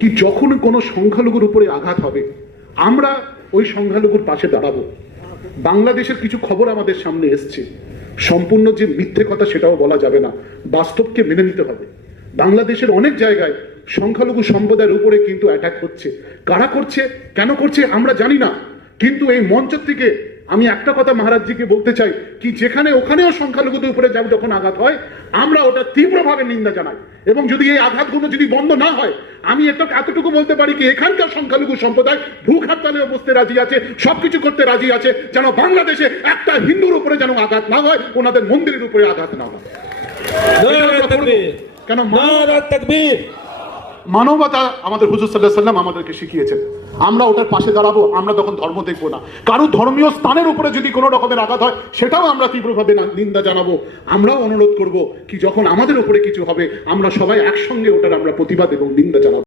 কি যখন কোনো সংখ্যালঘুর উপরে আঘাত হবে আমরা ওই সংখ্যালঘুর পাশে দাঁড়াবো। বাংলাদেশের কিছু খবর আমাদের সামনে এসছে, সম্পূর্ণ যে মিথ্যে কথা সেটাও বলা যাবে না, বাস্তবকে মেনে নিতে হবে। বাংলাদেশের অনেক জায়গায় সংখ্যালঘু সম্প্রদায়ের উপরে কিন্তু অ্যাটাক হচ্ছে। কারা করছে, কেন করছে আমরা জানি না, কিন্তু এই মঞ্চ থেকে আমি একটা কথা মহারাজজিকে বলতে চাই কি যেখানে ওখানেও সংখ্যালঘুদের উপরে যখন আঘাত হয় আমরা ওটা তীব্রভাবে নিন্দা জানাই, এবং যদি এই আঘাতগুলো যদি বন্ধ না হয় আমি এতটুকু বলতে পারি কি এখানকার সংখ্যালঘু সম্প্রদায় ভূখ হরতালে বসতে রাজি আছে, সবকিছু করতে রাজি আছে, যেন বাংলাদেশে একটা হিন্দুর উপরে যেন আঘাত না হয়, ওনাদের মন্দিরের উপরে আঘাত না হয়। কেন মানবতা আমাদের হুজুর সাল্লাল্লাহু আলাইহি ওয়াসাল্লাম আমাদেরকে শিখিয়েছেন, আমরা ওটার পাশে দাঁড়াবো। আমরা তখন ধর্ম দেখবো না, কারো ধর্মীয় স্থানের উপরে যদি কোনো রকমের আঘাত হয় সেটাও আমরা তীব্রভাবে নিন্দা জানাবো। আমরাও অনুরোধ করব কি যখন আমাদের উপরে কিছু হবে আমরা সবাই একসঙ্গে ওটার আমরা প্রতিবাদ এবং নিন্দা জানাবো।